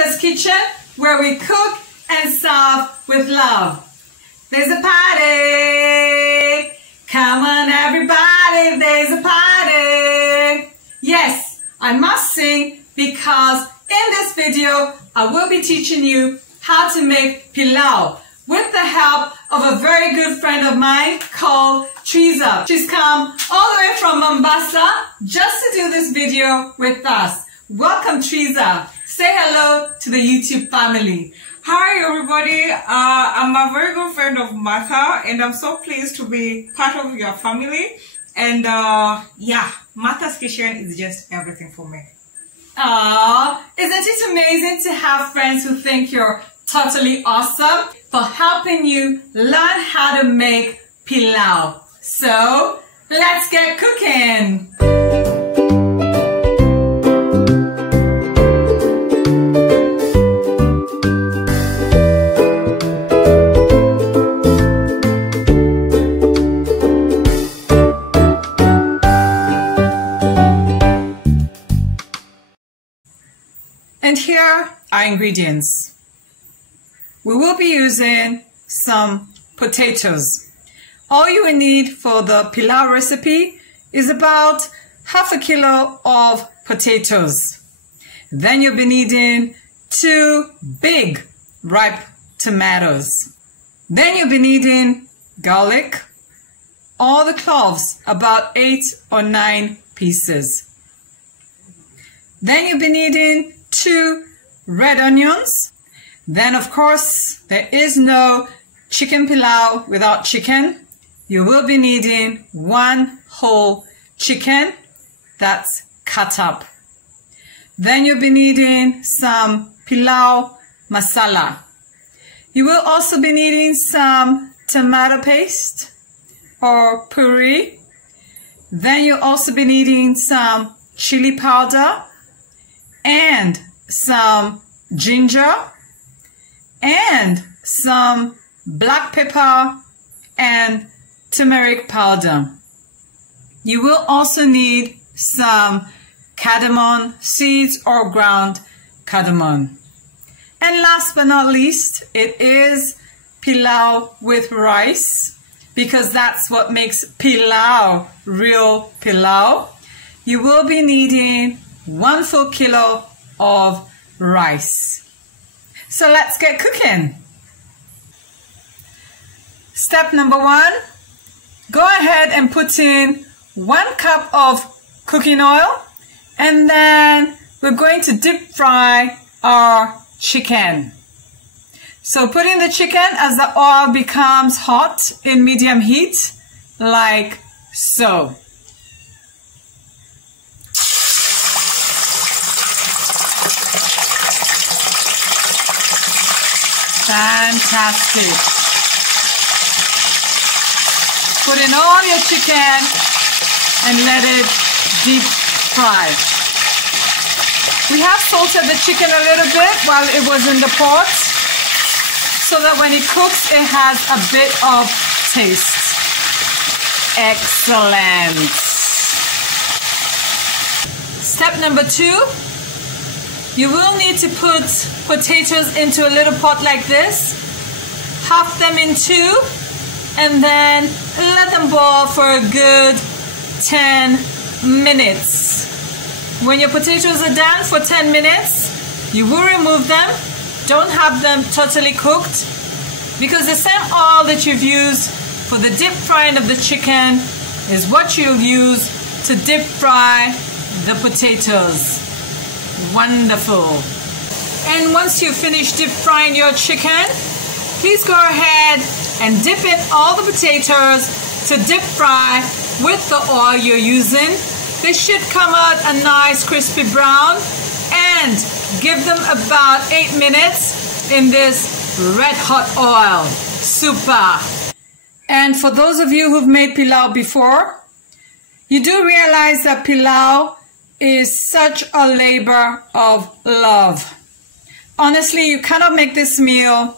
Martha's Kitchen, where we cook and serve with love. There's a party! Come on everybody, there's a party! Yes, I must sing because in this video, I will be teaching you how to make pilau with the help of a very good friend of mine called Teresa. She's come all the way from Mombasa just to do this video with us. Welcome, Teresa. Say hello to the YouTube family. Hi everybody, I'm a very good friend of Martha and I'm so pleased to be part of your family. And yeah, Martha's Kitchen is just everything for me. Aww, isn't it amazing to have friends who think you're totally awesome for helping you learn how to make pilau? So, let's get cooking! And here are ingredients. We will be using some potatoes. All you will need for the pilau recipe is about half a kilo of potatoes. Then you'll be needing 2 big ripe tomatoes. Then you'll be needing garlic, all the cloves, about 8 or 9 pieces. Then you'll be needing 2 red onions. Then of course there is no chicken pilau without chicken. You will be needing 1 whole chicken that's cut up. Then you'll be needing some pilau masala. You will also be needing some tomato paste or puree. Then you'll also be needing some chili powder and some ginger and some black pepper and turmeric powder. You will also need some cardamom seeds or ground cardamom. And last but not least, it is pilau with rice, because that's what makes pilau real pilau. You will be needing 1 full kilo of rice. So let's get cooking. Step number 1, go ahead and put in 1 cup of cooking oil, and then we're going to deep fry our chicken. So put in the chicken as the oil becomes hot in medium heat, like so. Fantastic. Put in all your chicken and let it deep fry. We have salted the chicken a little bit while it was in the pot, so that when it cooks it has a bit of taste. Excellent. Step number 2. You will need to put potatoes into a little pot like this, half them in 2, and then let them boil for a good 10 minutes. When your potatoes are done for 10 minutes, you will remove them. Don't have them totally cooked, because the same oil that you've used for the deep frying of the chicken is what you'll use to deep fry the potatoes. Wonderful. And once you finish deep frying your chicken, please go ahead and dip in all the potatoes to deep fry with the oil you're using. They should come out a nice crispy brown, and give them about 8 minutes in this red hot oil. Super. And for those of you who've made pilau before, you do realize that pilau is such a labor of love. Honestly, you cannot make this meal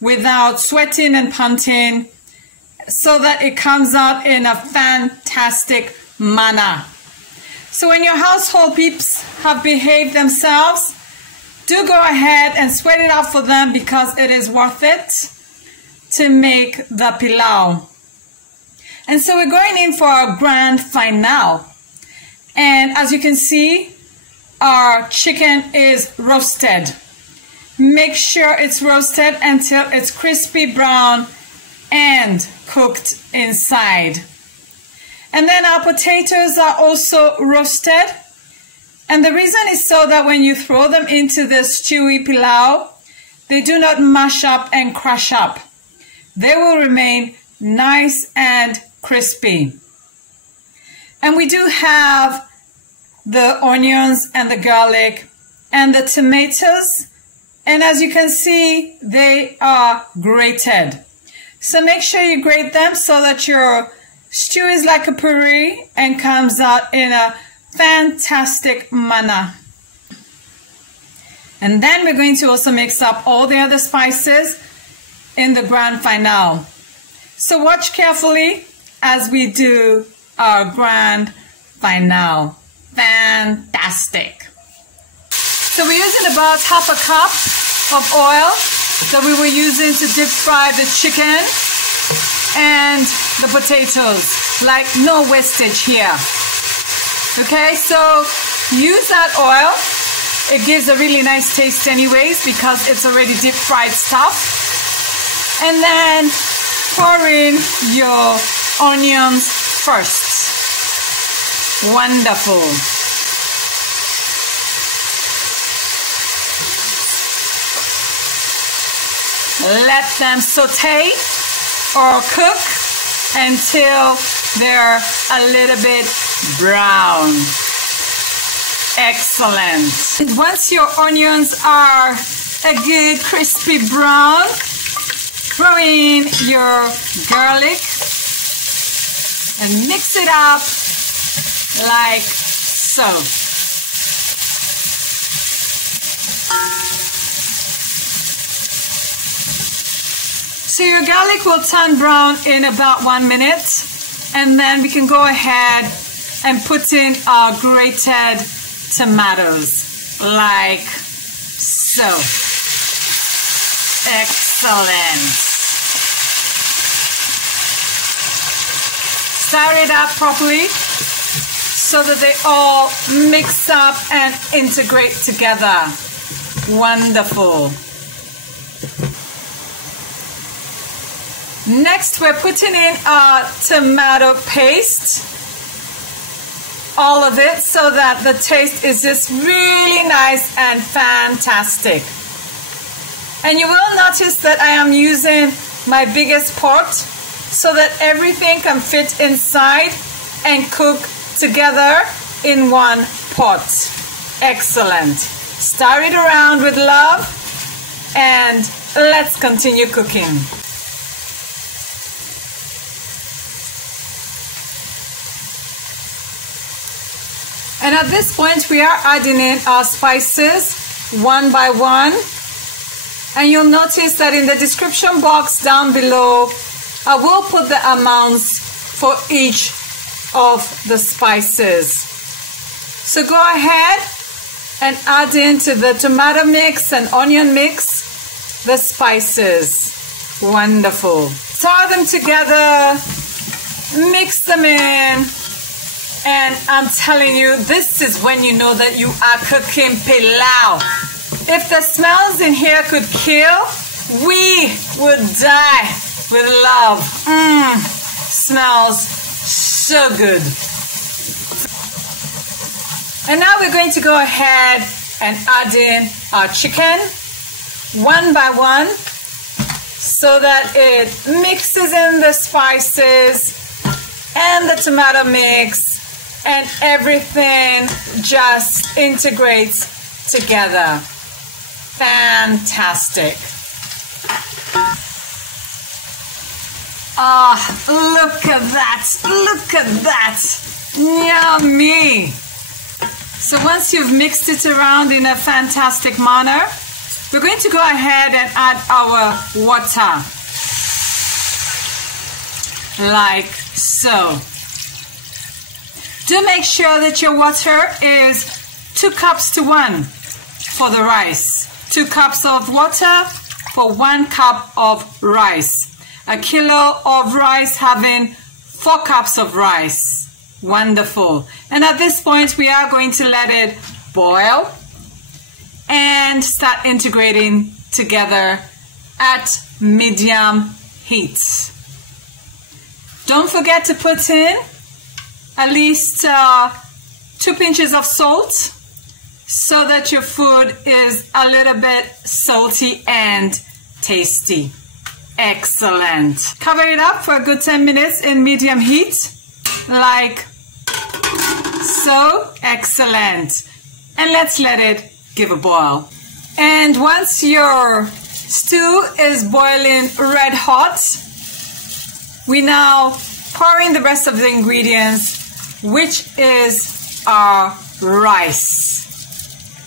without sweating and panting so that it comes out in a fantastic manner. So when your household peeps have behaved themselves, do go ahead and sweat it out for them because it is worth it to make the pilau. And so we're going in for our grand finale. And as you can see, our chicken is roasted. Make sure it's roasted until it's crispy brown and cooked inside. And then our potatoes are also roasted. And the reason is so that when you throw them into this chewy pilau, they do not mash up and crush up. They will remain nice and crispy. And we do have the onions and the garlic and the tomatoes. And as you can see, they are grated. So make sure you grate them so that your stew is like a puree and comes out in a fantastic manner. And then we're going to also mix up all the other spices in the grand finale. So watch carefully as we do our grand finale. Fantastic. So we're using about half a cup of oil that we were using to deep fry the chicken and the potatoes. Like no wastage here. Okay, so use that oil. It gives a really nice taste anyways because it's already deep fried stuff. And then pour in your onions first. Wonderful. Let them saute or cook until they're a little bit brown. Excellent. And once your onions are a good crispy brown, throw in your garlic and mix it up like so. So your garlic will turn brown in about 1 minute, and then we can go ahead and put in our grated tomatoes like so. Excellent. Stir it up properly so that they all mix up and integrate together. Wonderful. Next, we're putting in our tomato paste, all of it, so that the taste is just really nice and fantastic. And you will notice that I am using my biggest pot so that everything can fit inside and cook together in one pot. Excellent. Stir it around with love and let's continue cooking. And at this point, we are adding in our spices one by one. And you'll notice that in the description box down below, I will put the amounts for each of the spices. So go ahead and add into the tomato mix and onion mix the spices. Wonderful. Stir them together, mix them in. And I'm telling you, this is when you know that you are cooking pilau. If the smells in here could kill, we would die with love. Smells so good. And now we're going to go ahead and add in our chicken one by one so that it mixes in the spices and the tomato mix. And everything just integrates together. Fantastic. Ah, look at that. Look at that. Yummy. So once you've mixed it around in a fantastic manner, we're going to go ahead and add our water. Like so. Do make sure that your water is 2 cups to 1 for the rice. 2 cups of water for 1 cup of rice. A kilo of rice having 4 cups of rice. Wonderful. And at this point, we are going to let it boil and start integrating together at medium heat. Don't forget to put in at least 2 pinches of salt so that your food is a little bit salty and tasty. Excellent. Cover it up for a good 10 minutes in medium heat, like so. Excellent. And let's let it give a boil. And once your stew is boiling red hot, we now pour in the rest of the ingredients, which is our rice.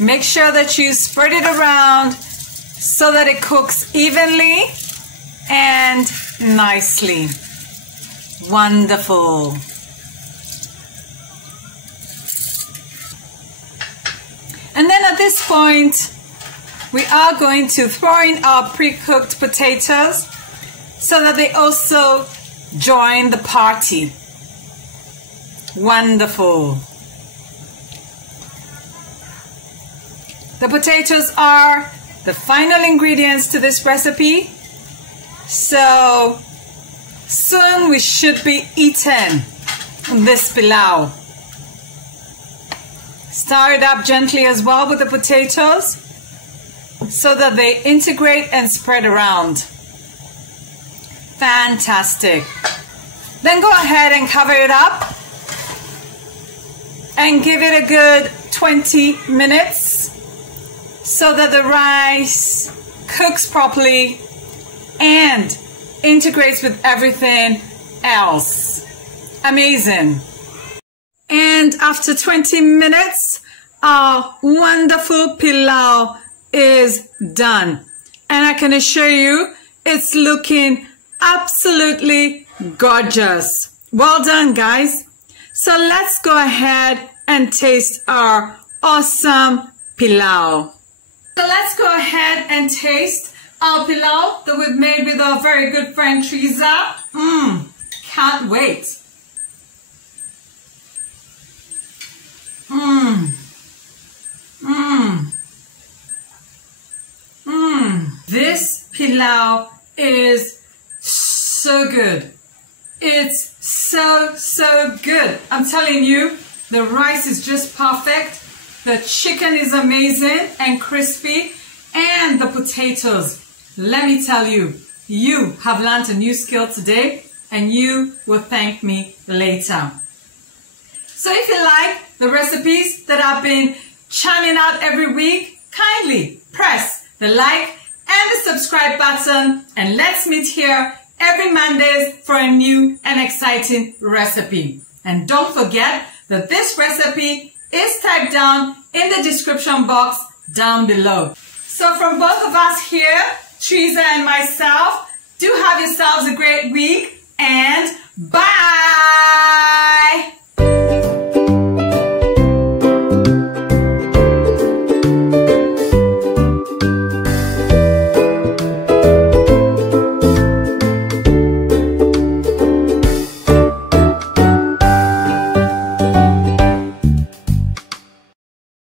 Make sure that you spread it around so that it cooks evenly and nicely. Wonderful. And then at this point, we are going to throw in our pre-cooked potatoes so that they also join the party. Wonderful. The potatoes are the final ingredients to this recipe. So soon we should be eating this pilau. Stir it up gently as well with the potatoes so that they integrate and spread around. Fantastic. Then go ahead and cover it up and give it a good 20 minutes so that the rice cooks properly and integrates with everything else. Amazing. And after 20 minutes, our wonderful pilau is done. And I can assure you, it's looking absolutely gorgeous. Well done, guys. So let's go ahead and taste our awesome pilau. So let's go ahead and taste our pilau that we've made with our very good friend Teresa. Can't wait. This pilau is so good. It's so good. I'm telling you, the rice is just perfect. The chicken is amazing and crispy. And the potatoes. Let me tell you, you have learned a new skill today and you will thank me later. So if you like the recipes that I've been churning out every week, kindly press the like and the subscribe button, and let's meet here every Mondays for a new and exciting recipe. And don't forget that this recipe is typed down in the description box down below. So from both of us here, Teresa and myself, do have yourselves a great week and bye!